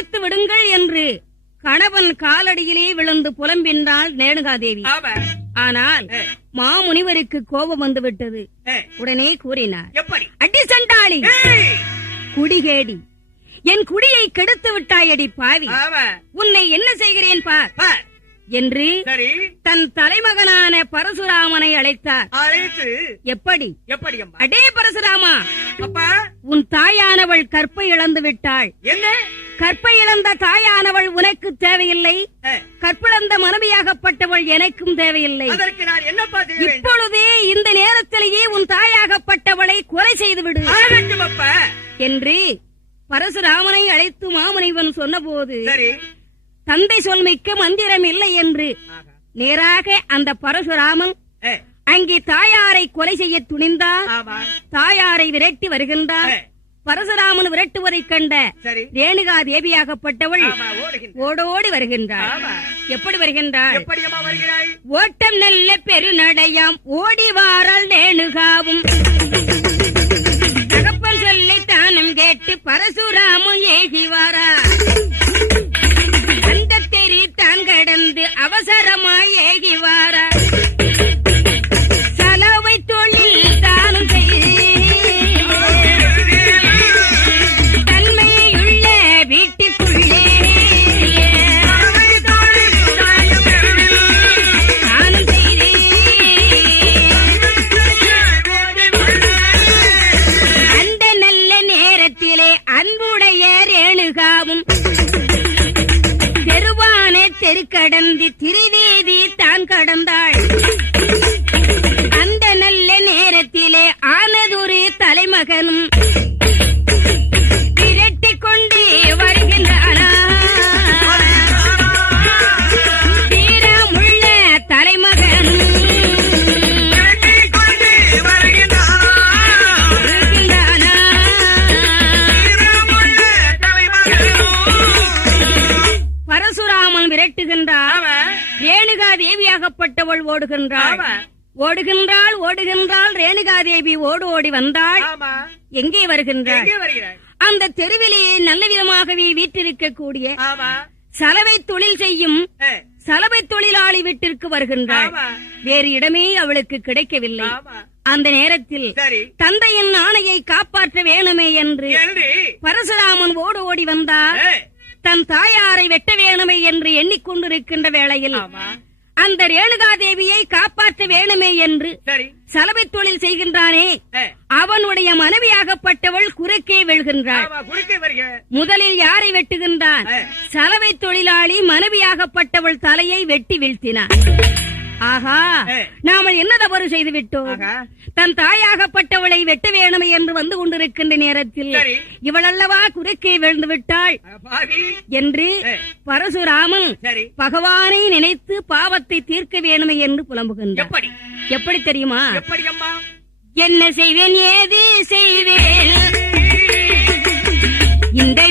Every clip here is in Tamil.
மன்னித்து விடுங்கள் என்று கணவன் காலடியிலே விழுந்து புலம்பின்றாள் ரேணுகாதேவி ஆமா ஆனால் மாமுனிவருக்கு கோபம் வந்து விட்டது ஏ, உடனே கூறினார் அடி சண்டாளி! குடிகேடி என் குடியை கெடுத்து விட்டாயடி பாவி. உன்னை என்ன செய்கிறேன் பார். என்று தன் தலைமகனான பரசுராமனை அழைத்தார். அழைத்து? எப்படி? எப்படி அடே பரசுராமா! உன் தாயானவள் கற்பை இழந்து விட்டாள். என்ன? கற்பை இழந்த தாயானவள் உனக்கு தேவையில்லை. கற்பிழந்த மனைவியாகப்பட்டவள் எனக்கும் தேவையில்லை. இப்பொழுதே இந்த நேரத்திலேயே உன் தாயாகப்பட்டவளை கொலை செய்து விடு ஆகட்டும் அப்பா. என்று பரசுராமனை அழைத்து மாமுனிவன் சொன்னபோது தந்தை சொல்மிக்க மந்திரம் இல்லை என்று. நேராக அந்த பரசுராமன் அங்கே தாயாரை கொலை செய்ய துணிந்தார் தாயாரை விரட்டி வருகின்றார் பரசுராமன் விரட்டுவதைக் கண்ட ரேணுகா தேவியாகப்பட்டவள் ஓடோடி வருகின்றாள். எப்படி வருகின்றாள்? ஓட்டம் நல்ல பெருநடையாம். ஓடி வாரால் ரேணுகாவும். தகப்பன் சொல்லி தானும் கேட்டு பரசுராமும் ஏகி வாரா அந்த தெரி தான் கடந்து அவசரமாய் ஏகி கடந்து திருவேதி தான் கடந்தாள். ரேணுகா தேவியாகப்பட்டவள் ஓடுகின்றாள். ஓடுகின்றாள் ஓடுகின்றாள் ரேணுகா தேவி ஓடு ஓடி வந்தாள். எங்கே வருகின்றாள்? அந்த தெருவிலேயே நல்ல விதமாகவே வீட்டிருக்கக்கூடிய சலவை தொழில் செய்யும் சலவை தொழிலாளி வீட்டிற்கு வருகின்றாள். வேறு இடமே அவளுக்கு கிடைக்கவில்லை. அந்த நேரத்தில் தந்தையின் ஆணையை காப்பாற்ற வேணுமே என்று பரசுராமன் ஓடு ஓடி வந்தார். தன் தாயாரை வெட்ட வேணுமே என்று எண்ணிக்கொண்டிருக்கின்ற வேளையில் அந்த ரேணுகா தேவியை காப்பாற்ற வேணுமே என்று சலவை தொழில் செய்கின்றானே. அவனுடைய மனைவியாகப்பட்டவள் குறுக்கே வருகிற முதலில் யாரை வெட்டுகின்றான். சலவை தொழிலாளி மனைவியாகப்பட்டவள் தலையை வெட்டி வீழ்த்தினான். ஆஹா. நாம என்ன தவறு செய்து விட்டோம். தன் தாயாகப்பட்டவளை வெட்ட வேணுமே என்று வந்து கொண்டிருக்கின்ற நேரத்தில். இவளல்லவா குறுக்கே விழுந்து விட்டாள். என்று. பரசுராமன் சரி. பகவானை நினைத்து பாவத்தை தீர்க்க வேணுமே என்று புலம்புகின்றான். எப்படி? தெரியுமா? என்ன செய்வேன் ஏது செய்வேன்? இந்த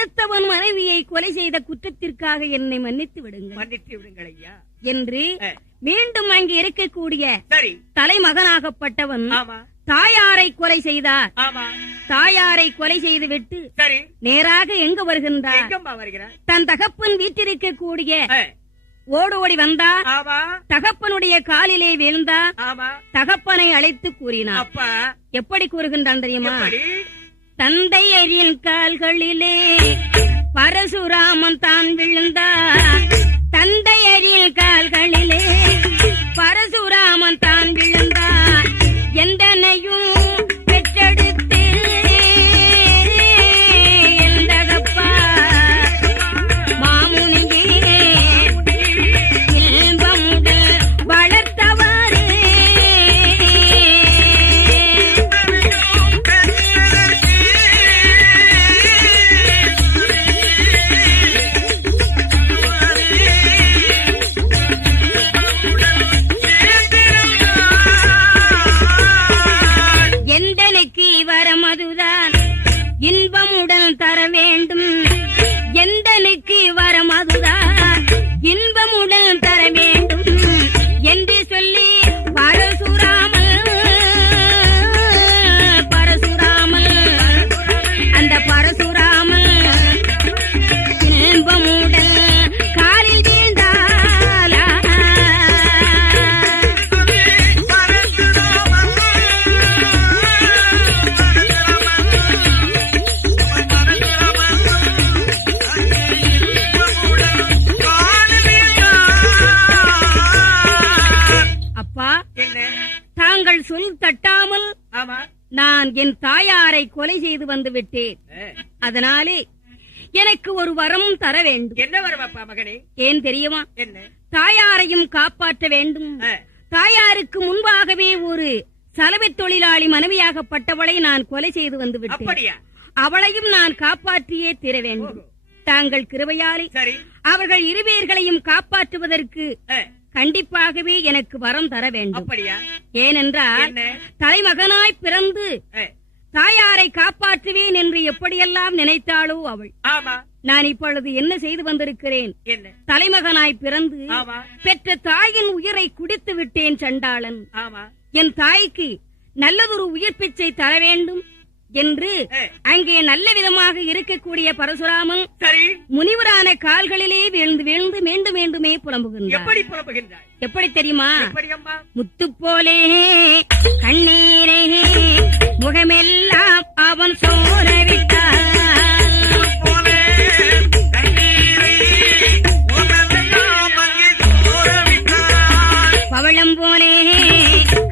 அடுத்தவன் மனைவியை கொலை செய்த குற்றத்திற்காக என்னை மன்னித்து விடுங்கள். மன்னித்து விடுங்கள் ஐயா. என்று மீண்டும் அங்கே இருக்கக்கூடிய தலைமகனாகப்பட்டவன் தாயாரை கொலை செய்தார். தாயாரை கொலை செய்துவிட்டு சரி. நேராக எங்க வருகின்றார்? தன் தகப்பன் வீட்டிருக்கக்கூடிய ஆ, ஓடோடி வந்தா தகப்பனுடைய காலிலே விழுந்தா தகப்பனை அழைத்து கூறினார். எப்படி கூறுகின்றான் தெரியுமா? தந்தையரின் கால்களிலே பரசுராமன் தான் விழுந்தார். தந்தையரின் கால்களிலே பரசுராமன் தான் விழுந்தார். நான் என் தாயாரை கொலை செய்து வந்து விட்டேன். அதனாலே எனக்கு ஒரு வரம் தர வேண்டும். என்ன வரும் அப்பா மகனே? ஏன் தெரியுமா? என்ன? தாயாரையும் காப்பாற்ற வேண்டும். தாயாருக்கு முன்பாகவே ஒரு சலவை தொழிலாளி மனைவியாகப்பட்டவளை நான் கொலை செய்து வந்து விட்டேன். அவளையும் நான் காப்பாற்றியே தீர வேண்டும். தாங்கள் கிருபையாலே அவர்கள் இருவேர்களையும் காப்பாற்றுவதற்கு கண்டிப்பாகவே எனக்கு வரம் தர வேண்டும். ஏனென்றால் தலைமகனாய் பிறந்து தாயாரை காப்பாற்றுவேன் என்று எப்படியெல்லாம் நினைத்தாளோ அவள். நான் இப்பொழுது என்ன செய்து வந்திருக்கிறேன்? தலைமகனாய் பிறந்து பெற்ற தாயின் உயிரை குடித்து விட்டேன் சண்டாளன். என் தாய்க்கு நல்லதொரு உயிர் பிச்சை தர வேண்டும். என்று அங்கே நல்ல விதமாக இருக்கக்கூடிய பரசுராமன் சரி. முனிவரான கால்களிலே வீழ்ந்து வீழ்ந்து மீண்டும் மீண்டுமே புலம்புகின்றார். எப்படி தெரியுமா? முத்து போலே கண்ணீரே முகமெல்லாம் அவன் சோரவிட்டான் பவளம் போலே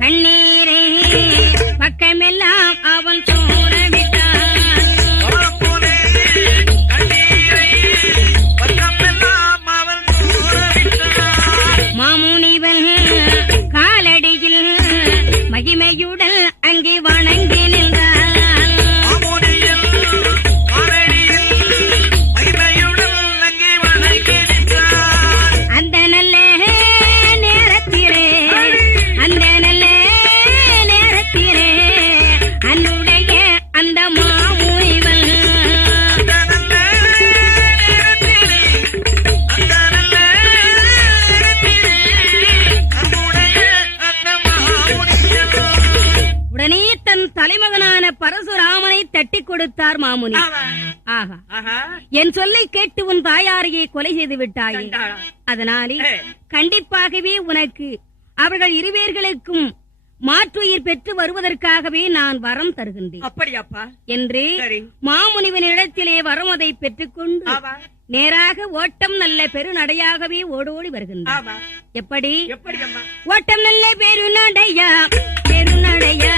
கண்ணீரே என் சொல்லை கேட்டு உன் தாயாரையே கொலை செய்து விட்டாயே? அதனாலே கண்டிப்பாகவே உனக்கு அவர்கள் இருவேர்களுக்கும் மாற்றுயிர் பெற்று வருவதற்காகவே நான் வரம் தருகின்றேன். அப்படியாப்பா? என்று சரி. மாமுனிவனிடத்திலே வரம் அதை பெற்றுக்கொண்டு நேராக ஓட்டம் நல்ல பெருநடையாகவே ஓடோடி வருகின்றான் ஆமா எப்படி? ஓட்டம் நல்ல பெருநடையா பெருநடையா.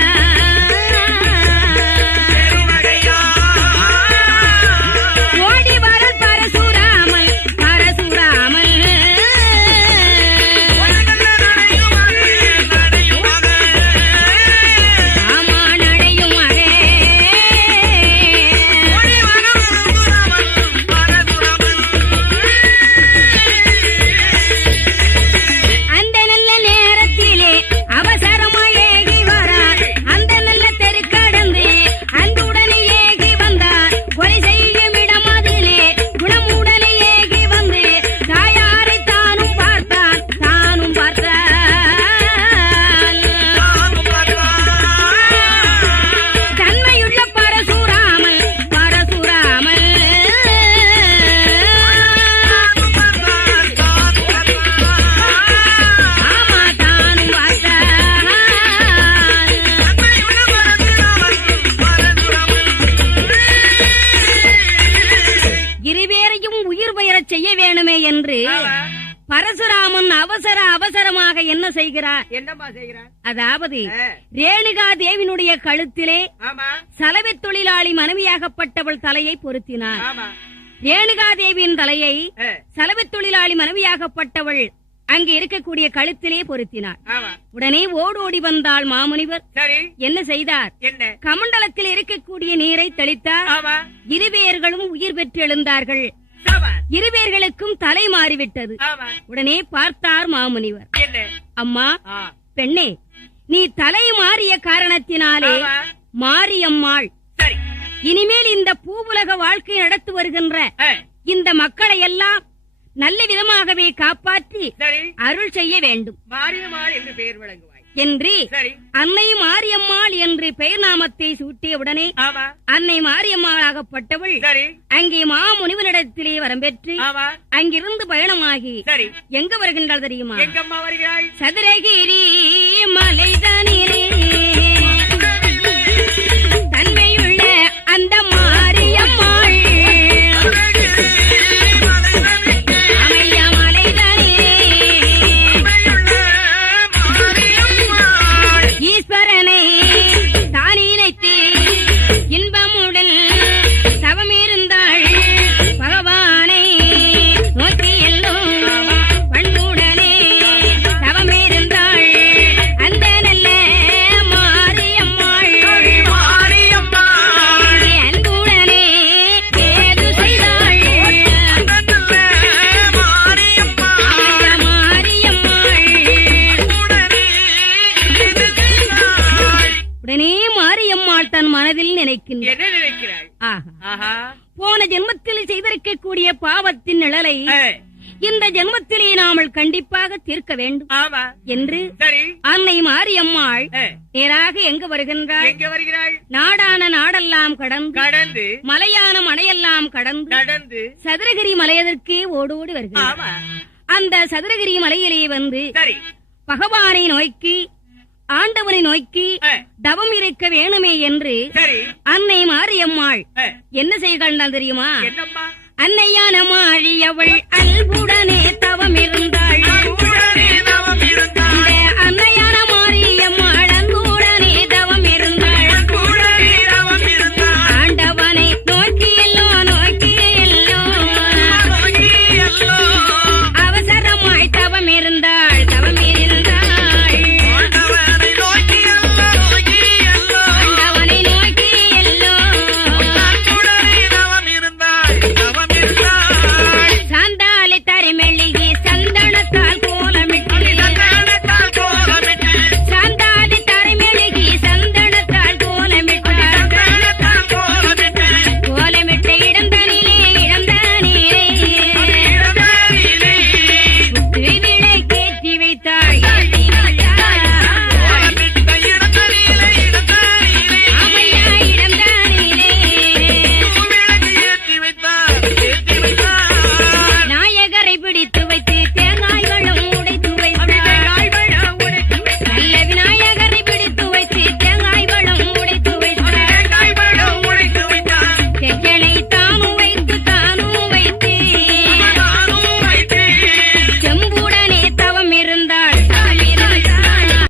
செய்கிறார். என்னம்மா செய்கிறார்? அதாவது ரேணுகா தேவினுடைய கழுத்திலே சலவை தொழிலாளி மனைவியாகப்பட்டவள் தலையை பொருத்தினார். ரேணுகா தேவியின் தலையை சலவை தொழிலாளி மனைவியாகப்பட்டவள் அங்கே இருக்கக்கூடிய கழுத்திலே பொருத்தினார். உடனே ஓடோடி வந்தாள் மாமுனிவர். என்ன செய்தார்? என்ன? கமண்டலத்தில் இருக்கக்கூடிய நீரை தெளித்தார். இருவேர்களும் உயிர் பெற்று எழுந்தார்கள் இருவேர்களுக்கும் தலை மாறிவிட்டது. உடனே பார்த்தார் மாமுனிவர். அம்மா பெண்ணே நீ தலை மாறிய காரணத்தினாலே மாரியம்மாள் இனிமேல் இந்த பூவுலக வாழ்க்கை நடத்தி வருகின்ற இந்த மக்களை எல்லாம் நல்ல விதமாகவே காப்பாற்றி அருள் செய்ய வேண்டும். மாரியம்மாள் என்று பெயர் விளங்குவாய் என்று அன்னை மாரியம்மாள் என்று பெயர் நாமத்தை சூட்டிய உடனே அன்னை மாரியம்மாளாகப்பட்டவள் அங்கே மாமுனிவனிடத்திலே வரம் பெற்று ஆமா. அங்கிருந்து பயணமாகி எங்க வருகின்றாள் தெரியுமா? சதுரகிரி மலைதனிலே இந்த ஜென்மத்திலே நாமல் கண்டிப்பாக தீர்க்க வேண்டும். என்று சரி. அன்னை மாரியம்மாள் நேராக எங்கு வருகின்றாள்? எங்க வருகிறாய் நாடான நாடெல்லாம் கடந்து கடந்து. மலையான மலையெல்லாம் கடந்து நடந்து சதுரகிரி மலையதற்கே ஓடோடி வருகின்றாள் ஆமா. அந்த சதுரகிரி மலையிலே வந்து சரி. பகவானை நோக்கி ஆண்டவனை நோக்கி தவம் இருக்க வேணுமே என்று அன்னை மாரியம்மாள் என்ன செய்கிறாள் தெரியுமா? என்னம்மா? அன்னையான மாழியவள் அன்புடனே